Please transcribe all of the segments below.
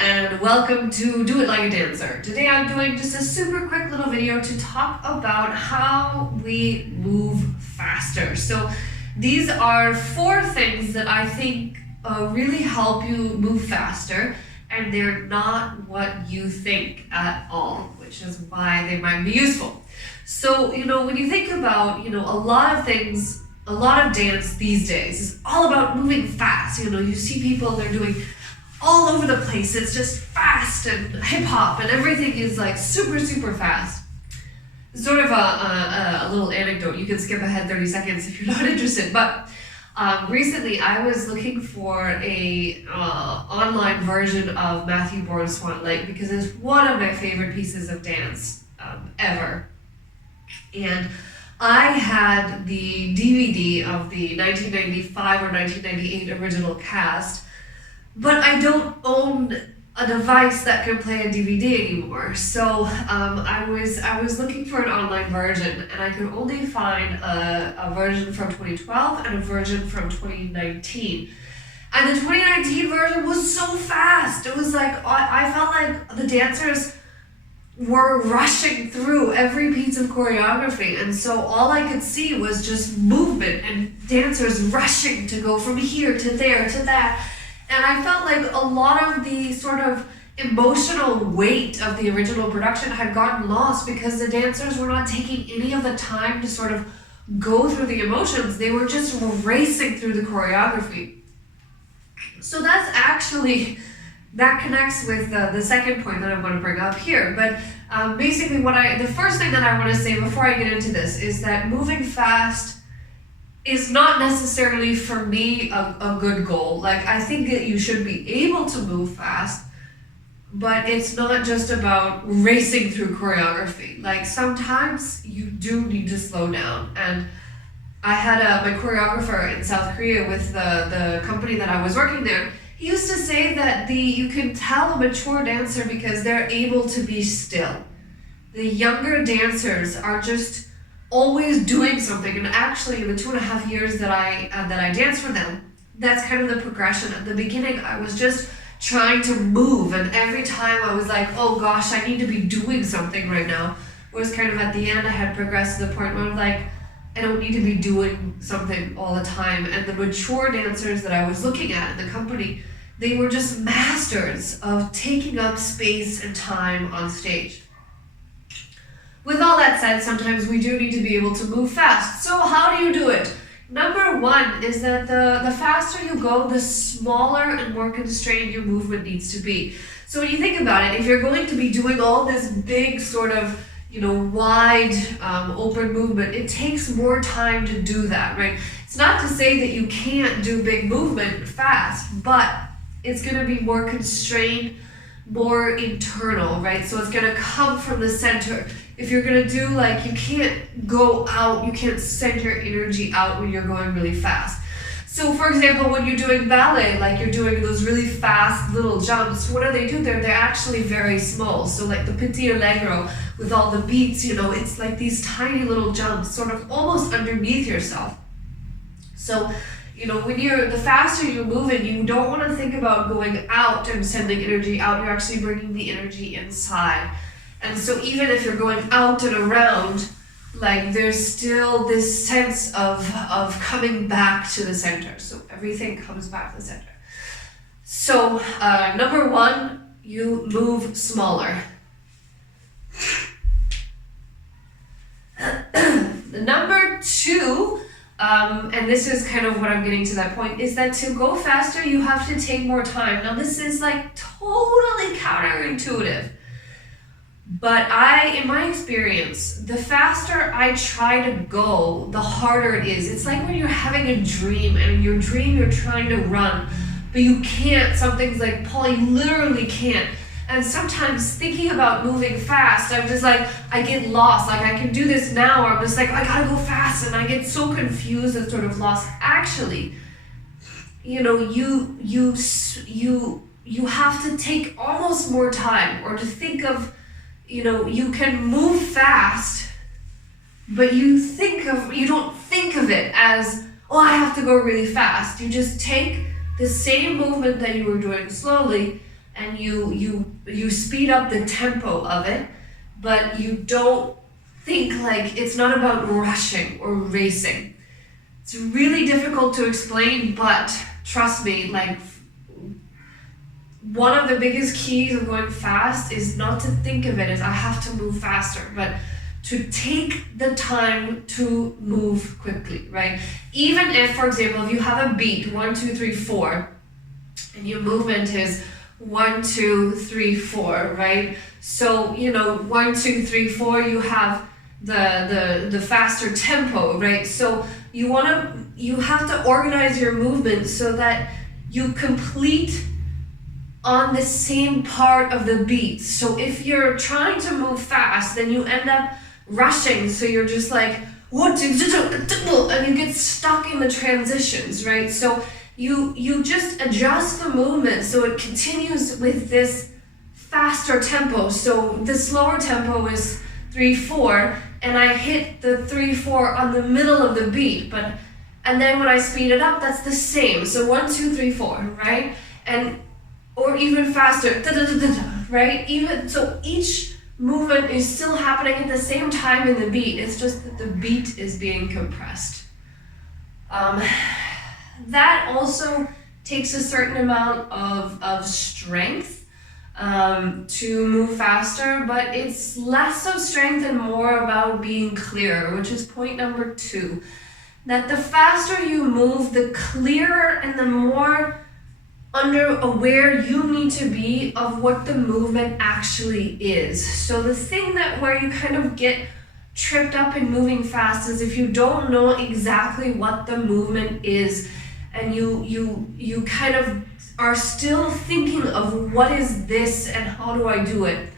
and welcome to Do It Like a Dancer. Today I'm doing just a super quick little video to talk about how we move faster. So these are 4 things that I think really help you move faster, and they're not what you think at all, which is why they might be useful. So, when you think about, a lot of things, a lot of dance these days is all about moving fast. You see people, they're doing all over the place. It's just fast and hip hop and everything is like super, super fast. Sort of a little anecdote. You can skip ahead 30 seconds if you're not interested. But recently I was looking for a online version of Matthew Bourne's Swan Lake because it's one of my favorite pieces of dance ever. And I had the DVD of the 1995 or 1998 original cast, but I don't own a device that can play a DVD anymore. So I was looking for an online version, and I could only find a version from 2012 and a version from 2019. And the 2019 version was so fast. It was like, I felt like the dancers were rushing through every piece of choreography, and so all I could see was just movement and dancers rushing to go from here to there to that. And I felt like a lot of the sort of emotional weight of the original production had gotten lost because the dancers were not taking any of the time to sort of go through the emotions. They were just racing through the choreography. So that connects with the second point that I'm going to bring up here. But basically the first thing that I want to say before I get into this is that moving fast is not necessarily for me a good goal. Like, I think that you should be able to move fast, but it's not just about racing through choreography. Like, sometimes you do need to slow down. And I had my choreographer in South Korea with the company that I was working there. He used to say that you can tell a mature dancer because they're able to be still. The younger dancers are just always doing something, and actually in the 2.5 years that I danced for them, that's kind of the progression. At the beginning, I was just trying to move, and every time I was like, oh gosh, I need to be doing something right now. Whereas kind of at the end, I had progressed to the point where I'm like, I don't need to be doing something all the time. And the mature dancers that I was looking at in the company, they were just masters of taking up space and time on stage. With all that said, sometimes we do need to be able to move fast. So how do you do it? Number 1 is that the faster you go, the smaller and more constrained your movement needs to be. So when you think about it, if you're going to be doing all this big sort of, wide open movement, it takes more time to do that, right? It's not to say that you can't do big movement fast, but it's going to be more constrained, more internal, right? So it's going to come from the center. If you're going to do you can't go out, you can't send your energy out when you're going really fast. So for example, when you're doing ballet, like you're doing those really fast little jumps, what do? They're actually very small. So like the petit allegro with all the beats, it's like these tiny little jumps sort of almost underneath yourself. So when the faster you're moving, you don't want to think about going out and sending energy out. You're actually bringing the energy inside. And so even if you're going out and around, there's still this sense of coming back to the center. So everything comes back to the center. So number 1, you move smaller. Number 2, and this is kind of what I'm getting to that point, is that to go faster, you have to take more time. Now this is totally counterintuitive. But in my experience, the faster I try to go, the harder it is. It's like when you're having a dream, and in your dream you're trying to run, but you can't. Something's like, Paul, you literally can't. And sometimes thinking about moving fast, I'm just like, I get lost. Like, I can do this now, or I'm just like, I gotta go fast, and I get so confused and sort of lost. Actually, you have to take almost more time, or to think of, you can move fast, but you don't think of it as, oh, I have to go really fast. You just take the same movement that you were doing slowly, and you speed up the tempo of it, but you don't think like it's not about rushing or racing. It's really difficult to explain, but trust me, like one of the biggest keys of going fast is not to think of it as I have to move faster, but to take the time to move quickly, right? Even if, for example, if you have a beat, 1, 2, 3, 4, and your movement is 1, 2, 3, 4, right? So, 1, 2, 3, 4, you have the faster tempo, right? So you have to organize your movement so that you complete on the same part of the beat. So if you're trying to move fast, then you end up rushing. So you're just like, and you get stuck in the transitions, right? So you just adjust the movement so it continues with this faster tempo. So the slower tempo is 3, 4, and I hit the 3, 4 on the middle of the beat, and then when I speed it up, that's the same. So 1, 2, 3, 4, right? Or even faster, right? Even so, each movement is still happening at the same time in the beat. It's just that the beat is being compressed. That also takes a certain amount of strength to move faster, but it's less of strength and more about being clear, which is point number 2. That the faster you move, the clearer and the more aware you need to be of what the movement actually is. So the thing where you kind of get tripped up in moving fast is if you don't know exactly what the movement is, and you kind of are still thinking of what is this and how do I do it.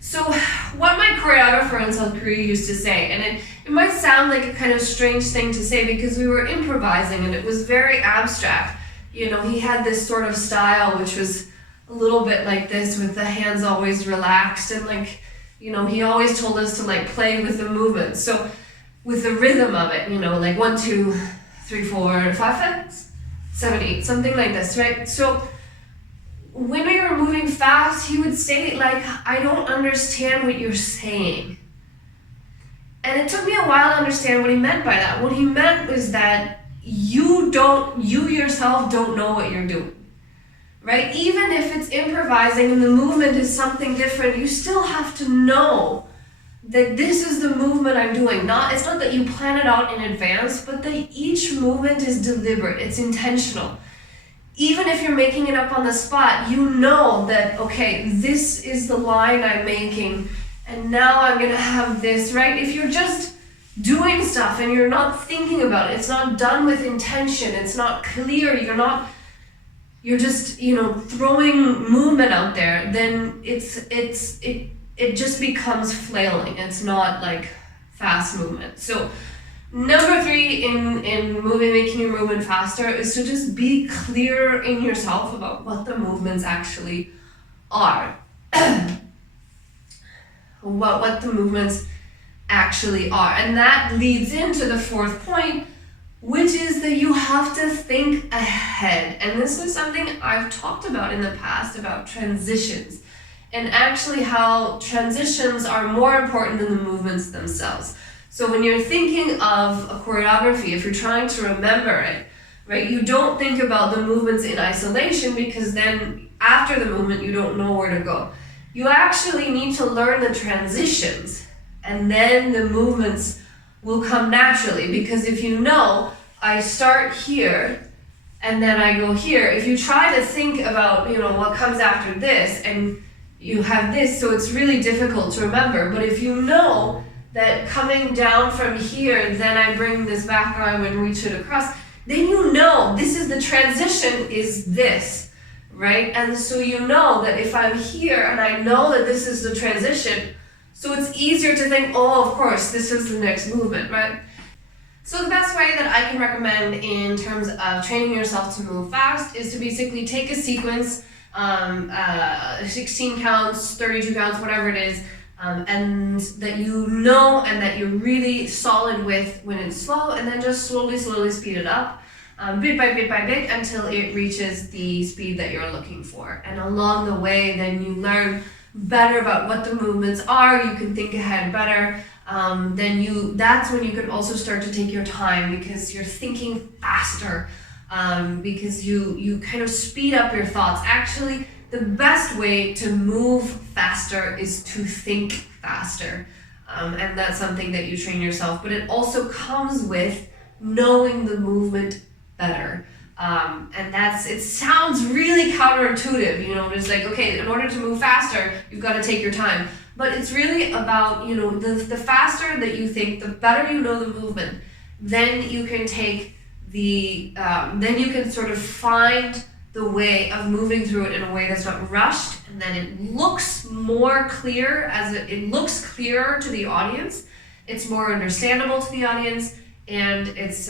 So what my choreographer in South Korea used to say, and it might sound like a kind of strange thing to say because we were improvising and it was very abstract. He had this sort of style which was a little bit like this, with the hands always relaxed, and he always told us to play with the movement. So with the rhythm of it, 1, 2, 3, 4, 5, 6, 7, 8, something like this, right? So when we were moving fast, he would say I don't understand what you're saying. And it took me a while to understand what he meant by that. What he meant was that you yourself don't know what you're doing, right? Even if it's improvising and the movement is something different, you still have to know that this is the movement I'm doing. It's not that you plan it out in advance, but that each movement is deliberate, it's intentional. Even if you're making it up on the spot, you know that, okay, this is the line I'm making, and now I'm gonna have this, right? If you're just doing stuff and you're not thinking about it, it's not done with intention, it's not clear, you're just throwing movement out there, then it just becomes flailing. It's not fast movement. So number 3 in making your movement faster is to just be clear in yourself about what the movements actually are. what the movements actually are. And that leads into the 4th point, which is that you have to think ahead. And this is something I've talked about in the past, about transitions, and actually how transitions are more important than the movements themselves. So when you're thinking of a choreography, if you're trying to remember it, right, you don't think about the movements in isolation, because then after the movement you don't know where to go. You actually need to learn the transitions, and then the movements will come naturally, because if I start here and then I go here, if you try to think about what comes after this, and you have this, so it's really difficult to remember. But if you know that coming down from here, then I bring this back arm and reach it across, then this is the transition, is this, right? And so that if I'm here and I know that this is the transition, so it's easier to think, oh, of course, this is the next movement, right? So the best way that I can recommend in terms of training yourself to move fast is to basically take a sequence, 16 counts, 32 counts, whatever it is, and that and that you're really solid with when it's slow, and then just slowly speed it up. bit by bit by bit until it reaches the speed that you're looking for. And along the way, then you learn better about what the movements are. You can think ahead better. That's when you can also start to take your time, because you're thinking faster, because you kind of speed up your thoughts. Actually, the best way to move faster is to think faster. And that's something that you train yourself, but it also comes with knowing the movement better. And it sounds really counterintuitive, just like, okay, in order to move faster, you've got to take your time. But it's really about, the faster that you think, the better you know the movement, then you can then you can sort of find the way of moving through it in a way that's not rushed, and then it looks more clear, it looks clearer to the audience, it's more understandable to the audience, and it's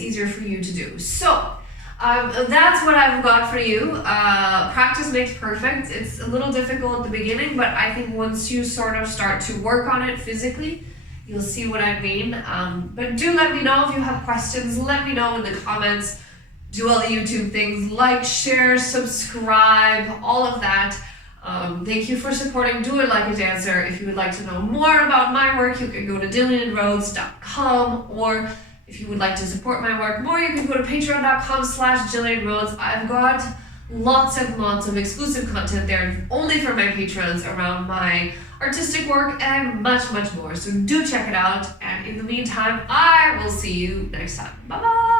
easier for you to do. So that's what I've got for you. Practice makes perfect. It's a little difficult at the beginning, but I think once you sort of start to work on it physically, you'll see what I mean. But do let me know if you have questions. Let me know in the comments. Do all the YouTube things, like, share, subscribe, all of that. Thank you for supporting Do It Like a Dancer. If you would like to know more about my work, you can go to GillianRhodes.com, or if you would like to support my work more, you can go to patreon.com/GillianRhodes. I've got lots and lots of exclusive content there only for my patrons around my artistic work and much, much more. So do check it out. And in the meantime, I will see you next time. Bye-bye.